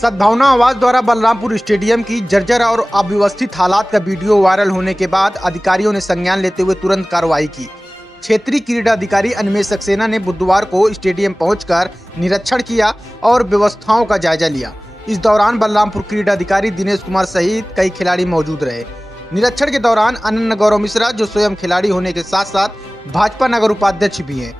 सद्भावना आवाज द्वारा बलरामपुर स्टेडियम की जर्जर और अव्यवस्थित हालात का वीडियो वायरल होने के बाद अधिकारियों ने संज्ञान लेते हुए तुरंत कार्रवाई की। क्षेत्रीय क्रीड़ा अधिकारी अनिमेष सक्सेना ने बुधवार को स्टेडियम पहुंचकर निरीक्षण किया और व्यवस्थाओं का जायजा लिया। इस दौरान बलरामपुर क्रीड़ा अधिकारी दिनेश कुमार सहित कई खिलाड़ी मौजूद रहे। निरीक्षण के दौरान अनन्य गौरव मिश्रा, जो स्वयं खिलाड़ी होने के साथ साथ भाजपा नगर उपाध्यक्ष भी हैं,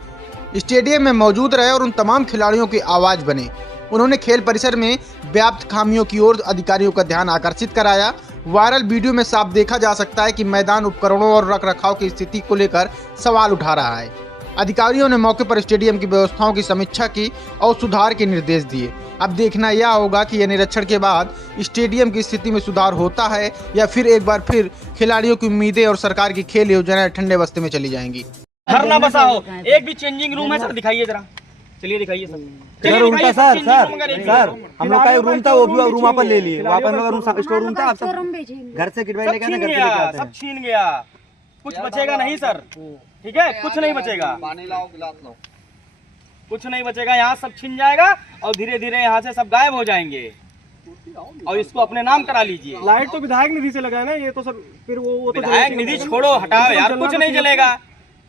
स्टेडियम में मौजूद रहे और उन तमाम खिलाड़ियों की आवाज बने। उन्होंने खेल परिसर में व्याप्त खामियों की ओर अधिकारियों का ध्यान आकर्षित कराया। वायरल वीडियो में साफ देखा जा सकता है कि मैदान उपकरणों और रखरखाव की स्थिति को लेकर सवाल उठा रहा है। अधिकारियों ने मौके पर स्टेडियम की व्यवस्थाओं की समीक्षा की और सुधार के निर्देश दिए। अब देखना यह होगा कि यह निरीक्षण के बाद स्टेडियम की स्थिति में सुधार होता है या फिर एक बार फिर खिलाड़ियों की उम्मीदें और सरकार की खेल योजनाएं ठंडे बस्ते में चली जाएंगी। घर ना बसा हो, एक भी चेंजिंग रूम है सर, दिखाइए जरा, चलिए दिखाइए सर। रूम था सर हम लोग का रूम था, वो भी रूम वहाँ पर ले लिए। वहाँ पर हम लोग रूम स्टोर रूम था, आप सब घर से किटवाई लेके घर से सब छीन गया, कुछ बचेगा नहीं सर, ठीक है, कुछ नहीं बचेगा, पानी लाओ, गिलास लाओ, कुछ नहीं बचेगा। यहाँ सब छिन जाएगा और धीरे धीरे यहाँ से सब गायब हो जाएंगे और इसको अपने नाम करा लीजिए। लाइट तो विधायक निधि से लगाए ना, ये तो सर फिर वो तो विधायक निधि छोड़ो, हटाओ यार, कुछ नहीं जलेगा,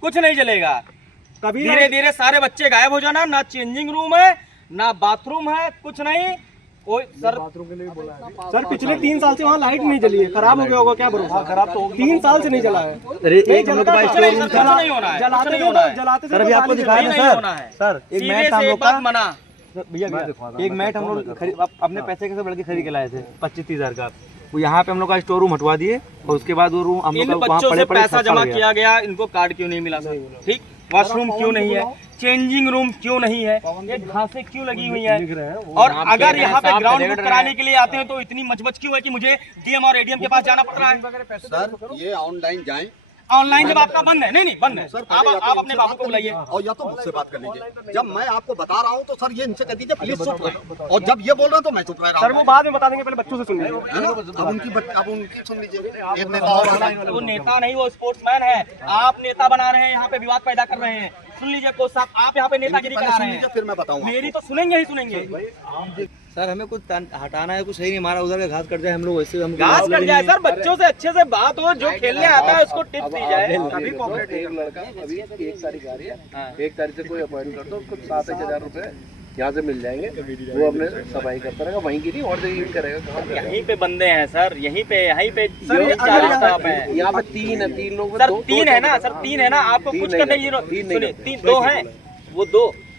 कुछ नहीं जलेगा। धीरे धीरे सारे बच्चे गायब हो जाना। ना चेंजिंग रूम है, ना बाथरूम है, कुछ नहीं। कोई सर बाथरूम के लिए बोला है सर, पिछले 3 साल से वहाँ लाइट नहीं जली है, खराब हो गया होगा, क्या भरोसा, खराब तो 3 साल से नहीं जला है। जलाते सर अभी आपको दिखाया ना सर, एक मैच हम लोग का मना भैया, एक मैच हम लोग अपने पैसे के बढ़ के खरीद के लाए थे 25-30 हजार का। वो यहाँ पे हम लोग का स्टोर रूम हटवा दिए और उसके बाद वो रूम हम लोग वहाँ पड़े पैसा जमा किया गया, इनको कार्ड क्यों नहीं मिला सर, ठीक, वॉशरूम क्यों नहीं है, चेंजिंग रूम क्यों नहीं है, ये घासें क्यों लगी हुई हैं, और अगर यहाँ पे ग्राउंड बुक कराने के लिए आते हैं तो इतनी मचबच क्यों है कि मुझे डीएम और एडीएम के पास जाना पड़ रहा है। सर ये ऑनलाइन जाएं, ऑनलाइन जब आपका बंद है, नहीं बंद है, आप अपने बाबू को बुलाइए और या तो मुझसे बात कर लीजिए। जब मैं आपको बता रहा हूँ तो सर ये इनसे कह दीजिए प्लीज चुप रहो, और जब ये बोल रहे हैं तो मैं चुप रह रहा हूँ। सर वो बाद में बता देंगे, पहले बच्चों से सुन लीजिए। अब उनकी सुन लीजिए। एक नेता और वो नेता नहीं, वो स्पोर्ट्समैन है। आप नेता बना रहे हैं, यहाँ पे विवाद पैदा कर रहे हैं। सुन लीजिए कोच साहब, आप यहाँ पे नेतागिरी करा रहे हैं, फिर मैं बताऊंगा। मेरी तो सुनेंगे ही सुनेंगे। सर हमें कुछ हटाना है, कुछ सही नहीं, हमारा उधर का घास कट जाए, हम लोग वैसे हम घास कट जाए सर, बच्चों से अच्छे से बात हो, जो खेलने आता है उसको टिप्स दी जाए। अभी एक लड़का अभी 1 तारीख आ रही है, 1 तारीख से कोई अपॉइंट कर दो, उसको 7-1000 रुपए यहाँ से मिल जाएंगे, वो अपने सफाई करता रहेगा, वहीं की नहीं और जगह करेगा। यहीं पे बंदे हैं सर, यहीं पे यहाँ पे 3 लोग सर, 3 है ना सर, 3 है ना, आपको कुछ करने की जरूरत सुनिए, 2 हैं,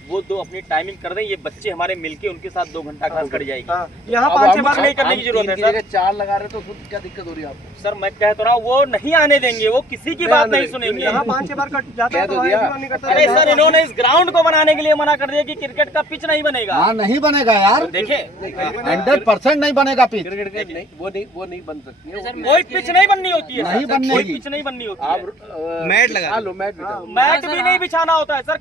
वो दो अपनी टाइमिंग कर दें। ये बच्चे हमारे मिलके उनके साथ 2 घंटा घास कट जाएगी। यहाँ 5-6 बार नहीं करने की जरूरत है सर। 4 लगा रहे तो क्या दिक्कत हो रही है आपको? सर मैं कह तो रहा हूँ, वो नहीं आने देंगे, वो किसी की बात नहीं सुनेंगे। यहाँ 5-6 बार कट जाता है तो नहीं करता। अरे सर, इन्होंने इस ग्राउंड को बनाने के लिए मना कर दिया कि क्रिकेट का पिच नहीं बनेगा। हाँ नहीं बनेगा यार, देखिए 100% नहीं बनेगा पिच। क्रिकेट नहीं, वो नहीं बन सकती है, कोई पिच नहीं बननी होती है, नहीं बननी, कोई पिच नहीं बननी होती है। मैट लगा लो, मैट भी नहीं बिछाना होता है सर,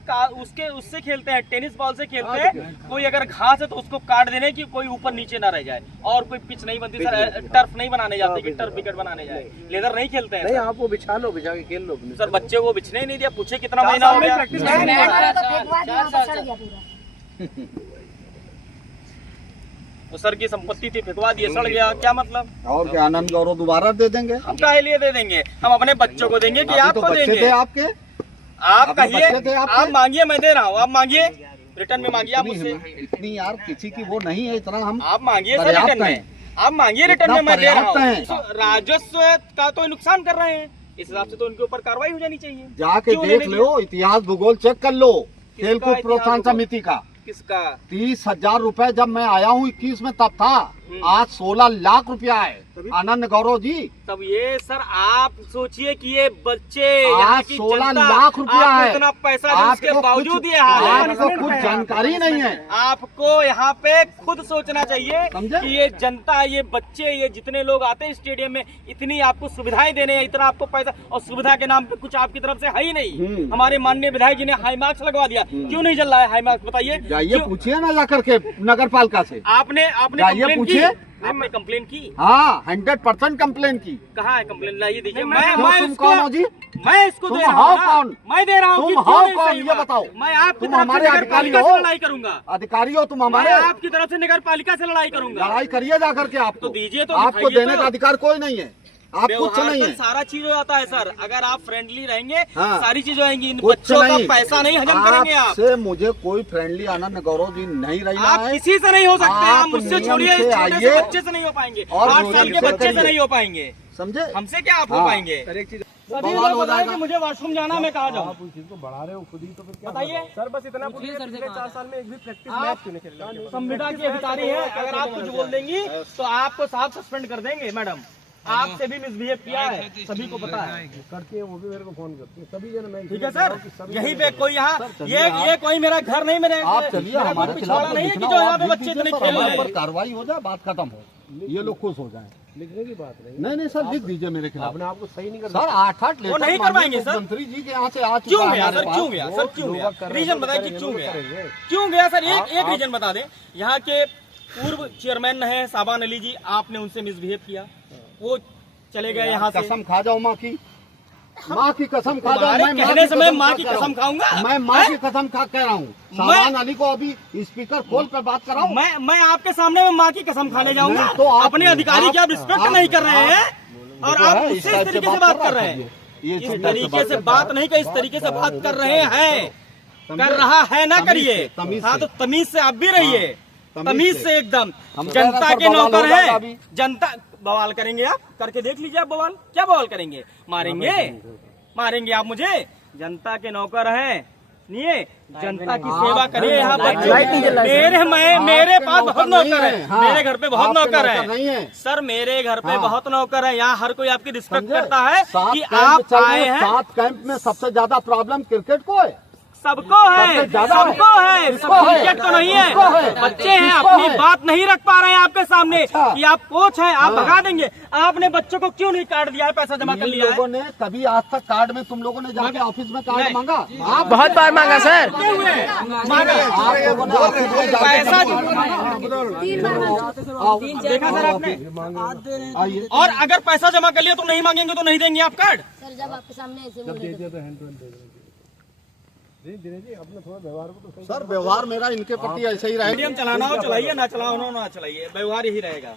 उससे खेलते हैं, टेनिस बॉल से खेलते हैं। कोई अगर घास है तो उसको काट देने की, कोई ऊपर नीचे ना रह जाए, और कोई पिच नहीं बनती सर। टर्फ नहीं बनाने जाते कि टर्फ विकेट बनाने जाए, लेदर नहीं खेलते हैं। नहीं, आप वो बिछा लो, बिछा के खेल लो सर। बच्चे को बिछने ही नहीं दिया, पूछे कितना महीना हो गया। वो सर की संपत्ति थी, फेंकवा दिए, सड़ गया, क्या मतलब? और क्या आनंद गौरव दोबारा दे देंगे? हम काहे लिए दे देंगे? हम अपने बच्चों को देंगे कि आपको देंगे? आपके आप कहिए, आप मांगिए, मैं दे रहा हूँ, आप मांगिए, रिटर्न में मांगिए आप मुझसे। इतनी यार किसी की वो नहीं है, इतना हम आप मांगिए सर, रिटर्न में आप मांगिए, रिटर्न में मैं दे रहा हूँ। राजस्व का तो नुकसान कर रहे हैं, इस हिसाब से तो उनके ऊपर कार्रवाई हो जानी चाहिए। जाके देख लो, इतिहास भूगोल चेक कर लो, खेलकूद प्रोत्साहन समिति का। किसका? 30,000 रुपए जब मैं आया हूँ 21 में तब था, आज 16 लाख रुपया है। आनंद गौरव जी, तब ये सर आप सोचिए कि ये बच्चे आज 16 लाख रुपया है, इतना पैसा उसके बावजूद ये हाल है। आपको कुछ जानकारी नहीं है। आपको यहाँ पे खुद सोचना चाहिए कि ये जनता, ये बच्चे, ये जितने लोग आते हैं स्टेडियम में, इतनी आपको सुविधाएं देने हैं, इतना आपको पैसा, और सुविधा के नाम पे कुछ आपकी तरफ से है ही नहीं। हमारे माननीय विधायक जी ने हाई मार्क्स लगवा दिया, क्यों नहीं चल रहा है हाई मार्क्स, बताइए। जाइए पूछिए ना जाकर के नगर पालिका से, आपने जाइए पूछिए, आपने कंप्लेन की? हाँ 100% कंप्लेन की। कहाँ है कंप्लेन? लाइए दीजिए। तुम कौन हो जी? मैं इसको तुम दे रहा हो हूँ ना। कौन? मैं दे रहा हूँ कि तुम क्यों हो नहीं कौन सही ये हुआ? बताओ। मैं आपकी तुम तरफ हमारे से अधिकारी नगरपालिका हो? से लड़ाई करूंगा। अधिकारी हो तुम मैं हमारे। आपकी तरफ से नगरपालिका से लड़ाई करूंगा। लड़ाई करिए जाकर के आपको। तो दीजिए तो आपको दिखाइए देने तो। का अधिकार कोई नहीं है। आप कुछ व्यवहार नहीं पर है। सारा चीज हो जाता है सर। अगर आप फ्रेंडली रहेंगे हाँ। सारी चीजें आएंगी। इन कुछ बच्चों का नहीं। पैसा नहीं हजम करेंगे आप। आपसे मुझे कोई फ्रेंडली आनंद गौरव जी नहीं रहना आप है। किसी से नहीं हो सकते। आप आप मुझसे नियम छोड़िए, से छोटे से आइए बच्चे से नहीं हो पाएंगे। और 8 नियम साल के से बच्चे से करिए। नहीं हो पाएंगे। समझे? हमसे क्या आप हो हाँ। पाएंगे? सभी बवाल लोग हो बताएं जाएगा। कि मुझे वॉशरूम जाना, मैं कहाँ जाऊँ? बढ़ा रहे हो खुद ही तो फिर बताइए। सर बस इतना पूछिए, पिछले 4 साल में एक भी प्रैक्टिस मैच क्यों नहीं खेले? संविदा की अधिकारी है, अगर आप कुछ बोल देंगी तो आपको साफ सस्पेंड कर देंगे। मैडम आपसे भी मिसबिहेव किया है, सभी को पता है। करते हैं वो भी मेरे को फोन करते हैं सभी जन। मैं ठीक है सर, यहीं पे कोई यहाँ ये कोई मेरा घर नहीं, मेरे आप चलिए मेरा हमारे कोई खिलाफ पिछवाड़ा नहीं है कि लिखना जो हो, यहाँ आप पे लिख बच्चे दीजिए, इतने सर, खेल हमारे रहे ऊपर हैं। कार्रवाई हो जाए, बात खत्म हो, ये लोग खुश हो जाए। लिखने की बात नहीं सर लिख दीजिए मेरे खिलाफ। अपने आपको सही नहीं कर सर 8 वो नहीं करवाएंगे सर। मंत्री जी के यहाँ से आ चुका क्यों है गया हमारे सर? पास। क्यों गया सर? क्यों गया? रीजन बताइए कि क्यों गया? क्यों गया सर? एक रीजन बता दें। यहाँ के पूर्व चेयरमैन है साबान अली जी, आपने उनसे मिसबिहेव किया, वो चले गए यहाँ से। कसम खा जाओ माँ की कसम खा जाओ। तुम्हारे कहने से मैं माँ की कसम खाऊंगा? मैं माँ की कसम खा कह रहा हूँ। साबान अली को अभी स्पीकर खोल पे बात कराऊं। मैं आपके सामने में माँ की कसम खाने जाऊंगा? नहीं, तो आप- अपने अधिकारी की आप रिस्पेक्ट नहीं कर रहे हैं और आप इस मुझसे टाइप इस तरीके से बात कर रहे हैं। ये इस तरीके से बात नहीं कर, इस तरीके से बात कर रहे हैं, कर रहा है ना करिए। तमीज से। हाँ तो तमीज से आप भी रहिए, तमीज से एकदम। हम कह रहे हैं जनता सर, के बवाल नौकर हो जाएगा हैं। अभी। जनता बवाल करेंगे आप? करके देख लीजिए आप बवाल। क्या बवाल करेंगे? मारेंगे आप मुझे? जनता के नौकर हैं, सुनिए, जनता की सेवा करिए। यहाँ मेरे पास बहुत नौकर है, मेरे घर पे बहुत नौकर है सर, मेरे घर पे बहुत नौकर है। यहाँ हर कोई आपकी रिस्पेक्ट करता है कि आप आए हैं। 7 कैंप में सबसे ज्यादा प्रॉब्लम क्रिकेट को है। सबको है, सबसे ज्यादा सबको है, किसको है? क्रिकेट तो नहीं किसको है। है? बच्चे हैं, किसको अपनी है? बात नहीं रख पा रहे हैं आपके सामने अच्छा। कि आप कोच हैं, आप भगा देंगे। आपने बच्चों को क्यों नहीं कार्ड दिया है, पैसा जमा कर इन लिया है? लोगों ने कभी आज तक कार्ड में तुम लोगों ने जाके ऑफिस में कार्ड नहीं। मांगा? आप बहुत बार मांगा सर। मांगा आप लोगों ने ऑफिस में जाके पैसा आओ, देखा सर आपने? आइए। और अगर पैसा जमा कर लिया तो नहीं मांगेंगे तो नहीं देंगे आप कार्ड? सर जब आपके सामने ऐसे बोले सर व्यवहार मेरा इनके प्रति ऐसे ही रहेगा। मीडियम चलाना हो चलाइए, ना चलाओ ना चलाइए, व्यवहार यही रहेगा।